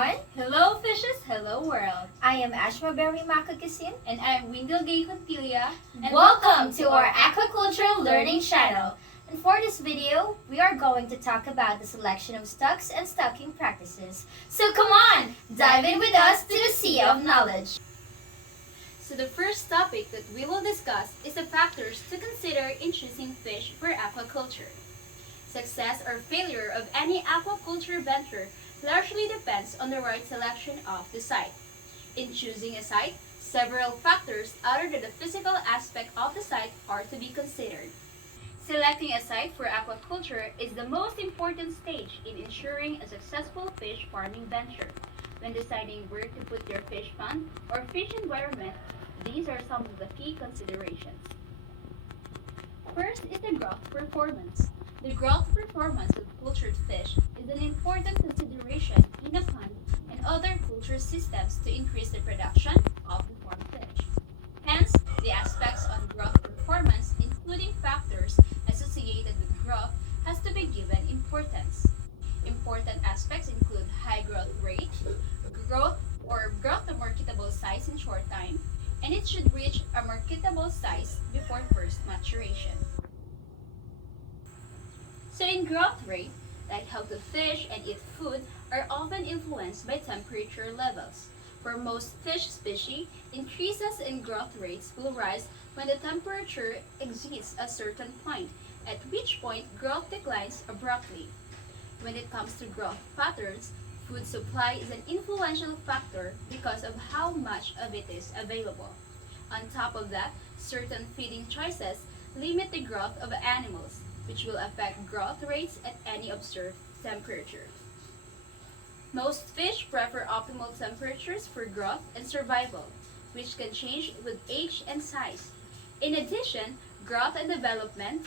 everyone! Hello fishes, hello world! I am Ashma Berry Makakisin. And I'm Windel Gay Huntilia. And welcome to our Aquaculture Learning Channel. And for this video, we are going to talk about the selection of stocks and stocking practices. So come on, dive in with us to the sea of knowledge. So the first topic that we will discuss is the factors to consider in choosing fish for aquaculture. Success or failure of any aquaculture venture largely depends on the right selection of the site. In choosing a site, several factors other than the physical aspect of the site are to be considered. Selecting a site for aquaculture is the most important stage in ensuring a successful fish farming venture. When deciding where to put your fish pond or fish environment, these are some of the key considerations. First is the growth performance. The growth performance of cultured fish is an important consideration in a pond and other culture systems to increase the production of the farm fish. Hence, the aspects on growth performance, including factors associated with growth, has to be given importance. Important aspects include high growth rate, growth to marketable size in short time, and it should reach a marketable size before first maturation. So in growth rate, like how the fish and eat food are often influenced by temperature levels. For most fish species, increases in growth rates will rise when the temperature exceeds a certain point, at which point growth declines abruptly. When it comes to growth patterns, food supply is an influential factor because of how much of it is available. On top of that, certain feeding choices limit the growth of animals, which will affect growth rates at any observed temperature. Most fish prefer optimal temperatures for growth and survival, which can change with age and size. In addition, growth and development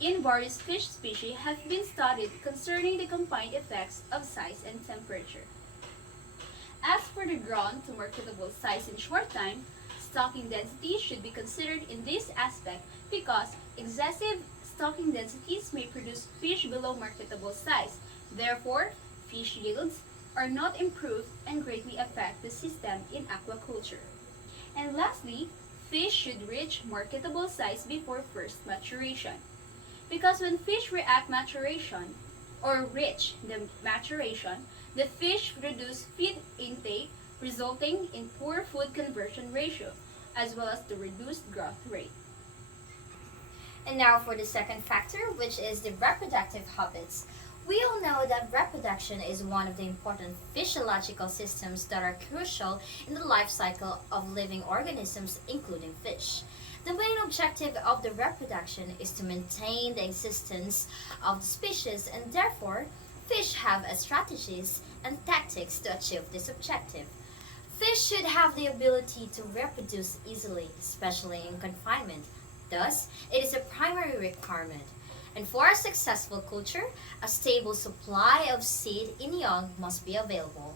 in various fish species have been studied concerning the combined effects of size and temperature. As for the grown to marketable size in short time, stocking density should be considered in this aspect because excessive stocking densities may produce fish below marketable size. Therefore, fish yields are not improved and greatly affect the system in aquaculture. And lastly, fish should reach marketable size before first maturation. Because when fish reach the maturation, the fish reduce feed intake, resulting in poor food conversion ratio, as well as the reduced growth rate. And now for the second factor, which is the reproductive habits. We all know that reproduction is one of the important physiological systems that are crucial in the life cycle of living organisms, including fish. The main objective of the reproduction is to maintain the existence of the species, and therefore, fish have strategies and tactics to achieve this objective. Fish should have the ability to reproduce easily, especially in confinement. Thus, it is a primary requirement. And for a successful culture, a stable supply of seed in young must be available.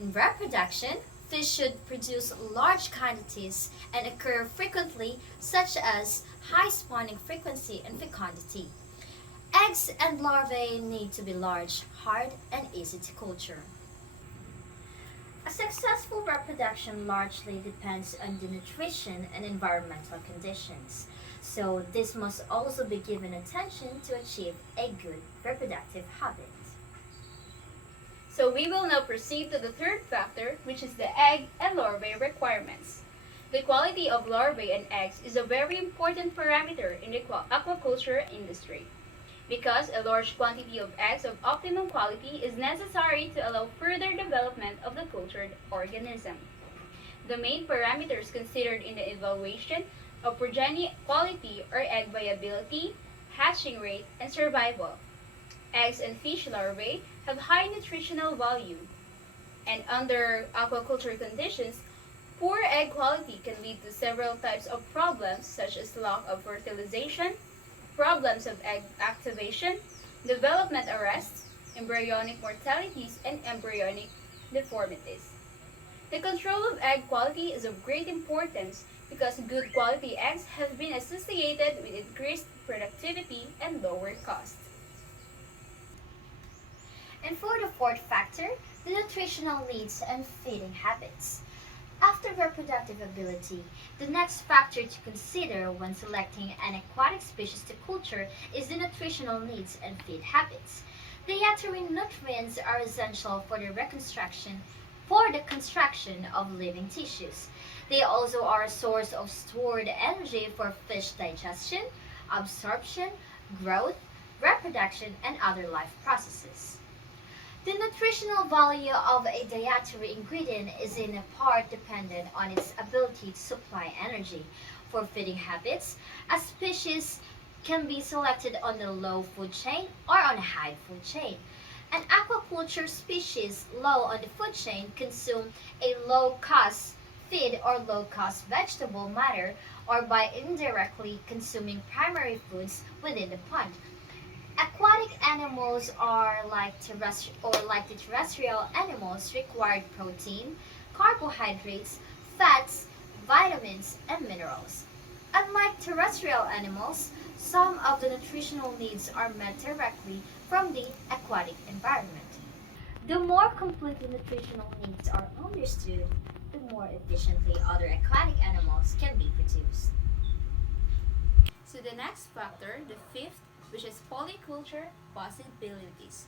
In reproduction, fish should produce large quantities and occur frequently, such as high spawning frequency and fecundity. Eggs and larvae need to be large, hard, and easy to culture. A successful reproduction largely depends on the nutrition and environmental conditions, so this must also be given attention to achieve a good reproductive habit. So we will now proceed to the third factor, which is the egg and larvae requirements. The quality of larvae and eggs is a very important parameter in the aquaculture industry, because a large quantity of eggs of optimum quality is necessary to allow further development of the cultured organism. The main parameters considered in the evaluation of progeny quality are egg viability, hatching rate, and survival. Eggs and fish larvae have high nutritional value, and under aquaculture conditions, poor egg quality can lead to several types of problems such as lack of fertilization, problems of egg activation, development arrests, embryonic mortalities, and embryonic deformities. The control of egg quality is of great importance because good quality eggs have been associated with increased productivity and lower cost. And for the fourth factor, the nutritional needs and feeding habits. After reproductive ability, the next factor to consider when selecting an aquatic species to culture is the nutritional needs and feed habits. Dietary nutrients are essential for the construction of living tissues. They also are a source of stored energy for fish digestion, absorption, growth, reproduction, and other life processes. The nutritional value of a dietary ingredient is in part dependent on its ability to supply energy. For feeding habits, a species can be selected on the low food chain or on a high food chain. An aquaculture species low on the food chain consume a low-cost feed or low-cost vegetable matter or by indirectly consuming primary foods within the pond. Aquatic animals are like the terrestrial animals require protein, carbohydrates, fats, vitamins, and minerals. Unlike terrestrial animals, some of the nutritional needs are met directly from the aquatic environment. The more completely nutritional needs are understood, the more efficiently other aquatic animals can be produced. So the next factor, the fifth, which is polyculture possibilities.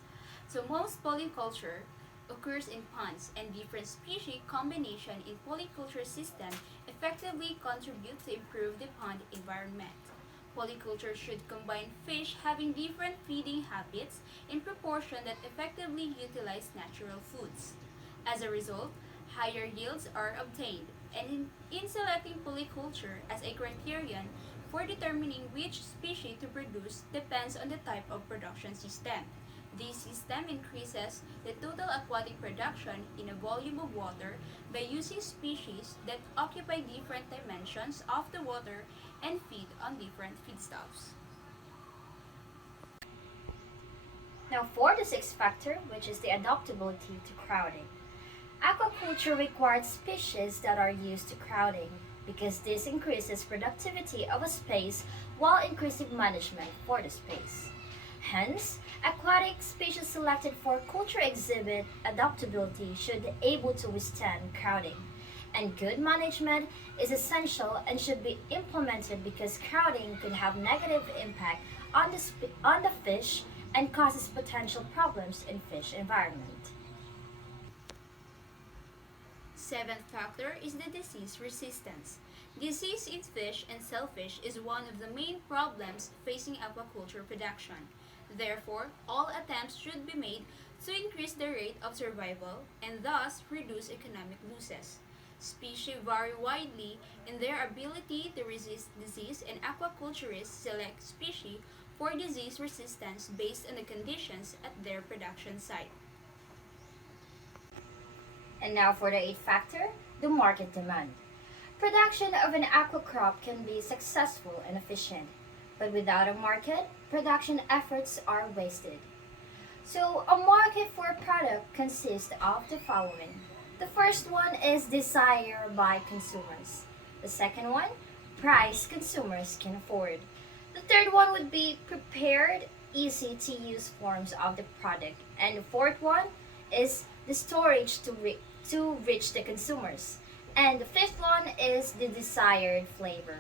So most polyculture occurs in ponds, and different species combination in polyculture system effectively contribute to improve the pond environment. Polyculture should combine fish having different feeding habits in proportion that effectively utilize natural foods. As a result, higher yields are obtained, and in selecting polyculture as a criterion for determining which species to produce depends on the type of production system. This system increases the total aquatic production in a volume of water by using species that occupy different dimensions of the water and feed on different feedstuffs. Now for the sixth factor, which is the adaptability to crowding. Aquaculture requires species that are used to crowding because this increases productivity of a space while increasing management for the space. Hence, aquatic species selected for culture exhibit adaptability should be able to withstand crowding. And good management is essential and should be implemented because crowding could have negative impact on the fish and causes potential problems in fish environment. Seventh factor is the disease resistance. Disease in fish and shellfish is one of the main problems facing aquaculture production. Therefore, all attempts should be made to increase the rate of survival and thus reduce economic losses. Species vary widely in their ability to resist disease, and aquaculturists select species for disease resistance based on the conditions at their production site. And now for the eighth factor, the market demand. Production of an aqua crop can be successful and efficient, but without a market, production efforts are wasted. So, a market for a product consists of the following. The first one is desire by consumers. The second one, price consumers can afford. The third one would be prepared, easy to use forms of the product. And the fourth one is the storage to reach the consumers. And the fifth one is the desired flavor.